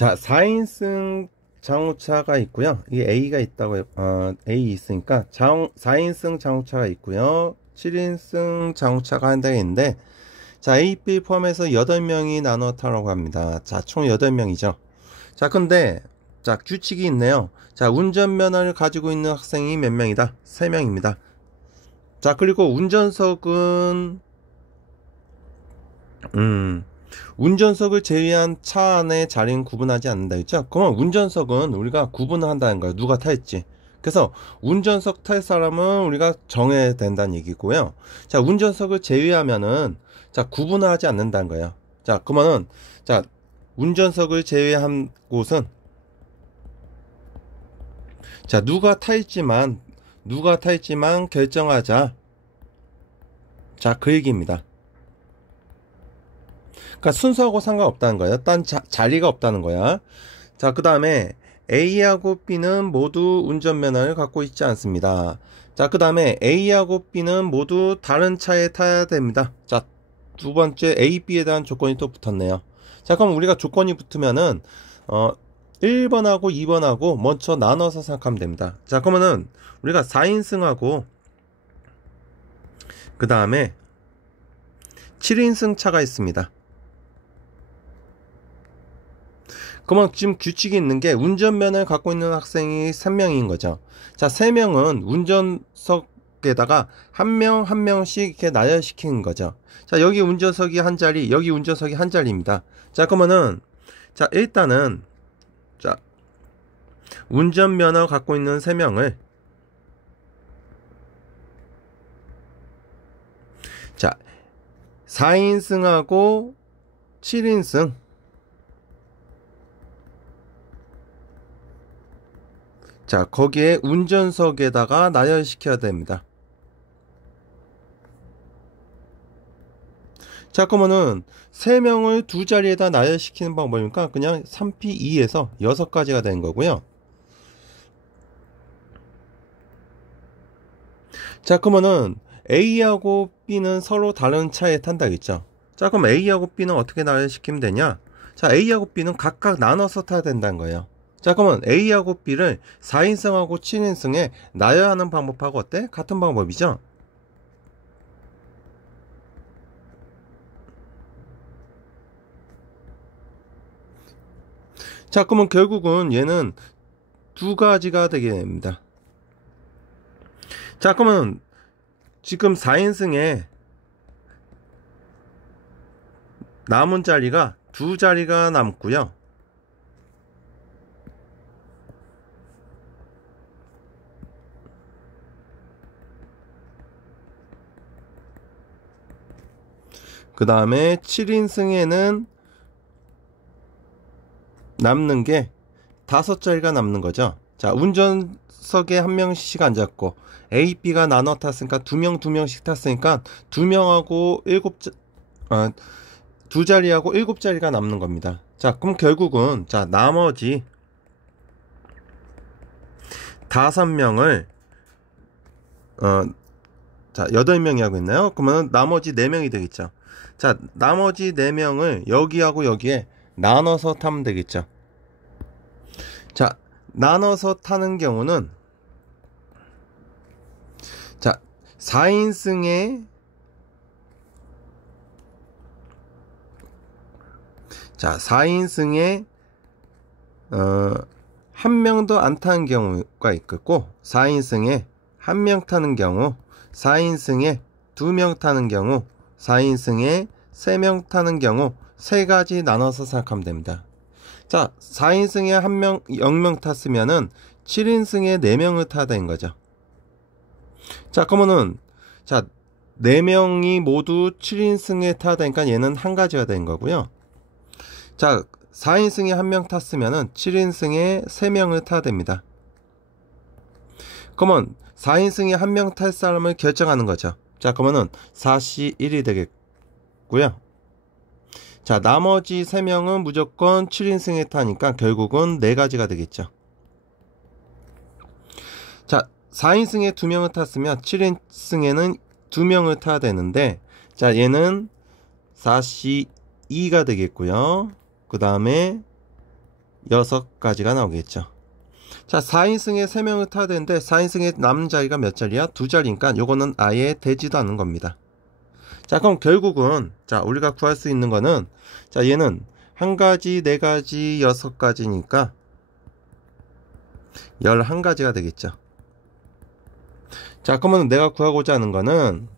자, 4인승 자동차가 있고요. 이게 A가 있다고, A 있으니까 4인승 자동차가 있고요. 7인승 자동차가 한 대가 있는데, 자, A, B 포함해서 8명이 나눠 타라고 합니다. 자, 총 8명이죠. 자, 근데, 자, 규칙이 있네요. 자, 운전면허를 가지고 있는 학생이 몇 명이다? 3명입니다. 자, 그리고 운전석을 제외한 차 안에 자리는 구분하지 않는다 했죠. 그러면 운전석은 우리가 구분을 한다는 거예요. 누가 타있지. 그래서 운전석 탈 사람은 우리가 정해야 된다는 얘기고요. 자, 운전석을 제외하면은 자, 구분을 하지 않는다는 거예요. 자, 그러면은 자, 운전석을 제외한 곳은 자, 누가 타있지만 결정하자. 자, 그 얘기입니다. 그러니까 순서하고 상관없다는 거예요. 딴 자리가 없다는 거야. 자, 그 다음에 A하고 B는 모두 운전면허를 갖고 있지 않습니다. 자, 그 다음에 A하고 B는 모두 다른 차에 타야 됩니다. 자, 두 번째 A, B에 대한 조건이 또 붙었네요. 자, 그럼 우리가 조건이 붙으면은 1번하고 2번하고 먼저 나눠서 생각하면 됩니다. 자, 그러면은 우리가 4인승하고 그 다음에 7인승 차가 있습니다. 그러면 지금 규칙이 있는 게 운전면허를 갖고 있는 학생이 3명인 거죠. 자, 3명은 운전석에다가 한 명 한 명씩 이렇게 나열시키는 거죠. 자, 여기 운전석이 한 자리, 여기 운전석이 한 자리입니다. 자, 그러면은 자, 일단은 자, 운전면허 갖고 있는 3명을 자, 4인승하고 7인승 자, 거기에 운전석에다가 나열시켜야 됩니다. 자, 그러면은 3명을 두 자리에다 나열시키는 방법이니까 그냥 3P2에서 6가지가 되는 거고요. 자, 그러면은 A하고 B는 서로 다른 차에 탄다겠죠. 자, 그럼 A하고 B는 어떻게 나열시키면 되냐? 자, A하고 B는 각각 나눠서 타야 된다는 거예요. 자, 그러면 A하고 B를 4인승하고 7인승에 나열하는 방법하고 어때? 같은 방법이죠? 자, 그러면 결국은 얘는 두 가지가 되게 됩니다. 자, 그러면 지금 4인승에 남은 자리가 두 자리가 남고요. 그 다음에 7인승에는 남는 게 5자리가 남는 거죠. 자, 운전석에 한 명씩 앉았고 A, B가 나눠 탔으니까 두 명씩 탔으니까 두 자리하고 7자리가 남는 겁니다. 자, 그럼 결국은 자, 나머지 5명을 자, 8명이 하고 있나요? 그러면 나머지 4명이 되겠죠. 자, 나머지 4명을 여기하고 여기에 나눠서 타면 되겠죠. 자, 나눠서 타는 경우는 자, 4인승에 자, 4인승에 한 명도 안 타는 경우가 있고 4인승에 한 명 타는 경우 4인승에 2명 타는 경우 4인승에 3명 타는 경우 세 가지 나눠서 생각하면 됩니다. 자, 4인승에 한 명 0명 탔으면은 7인승에 4명을 타야 되는 거죠. 자, 그러면은 자, 4명이 모두 7인승에 타야 되니까 얘는 한 가지가 된 거고요. 자, 4인승에 한 명 탔으면은 7인승에 3명을 타야 됩니다. 그러면 4인승에 한 명 탈 사람을 결정하는 거죠. 자, 그러면은 4시 1이 되겠고요. 자, 나머지 3명은 무조건 7인승에 타니까 결국은 4가지가 되겠죠. 자, 4인승에 2명을 탔으면 7인승에는 2명을 타야 되는데 자, 얘는 4시 2가 되겠고요. 그 다음에 6가지가 나오겠죠. 자, 4인승에 3명을 타야 되는데 4인승에 남은 자리가 몇 자리야? 2자리니까 요거는 아예 되지도 않는 겁니다. 자, 그럼 결국은 자, 우리가 구할 수 있는 거는 자, 얘는 1가지, 4가지, 6가지니까 11가지가 되겠죠. 자, 그러면 내가 구하고자 하는 거는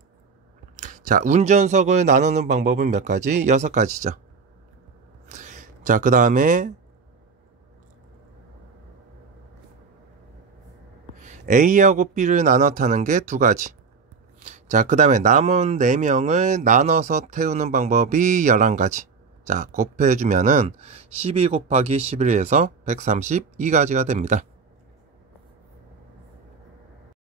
자, 운전석을 나누는 방법은 몇 가지? 6가지죠. 자, 그 다음에 A하고 B를 나눠 타는 게 2가지. 자, 그 다음에 남은 4명을 나눠서 태우는 방법이 11가지. 자, 곱해주면은 12 곱하기 11에서 132가지가 됩니다.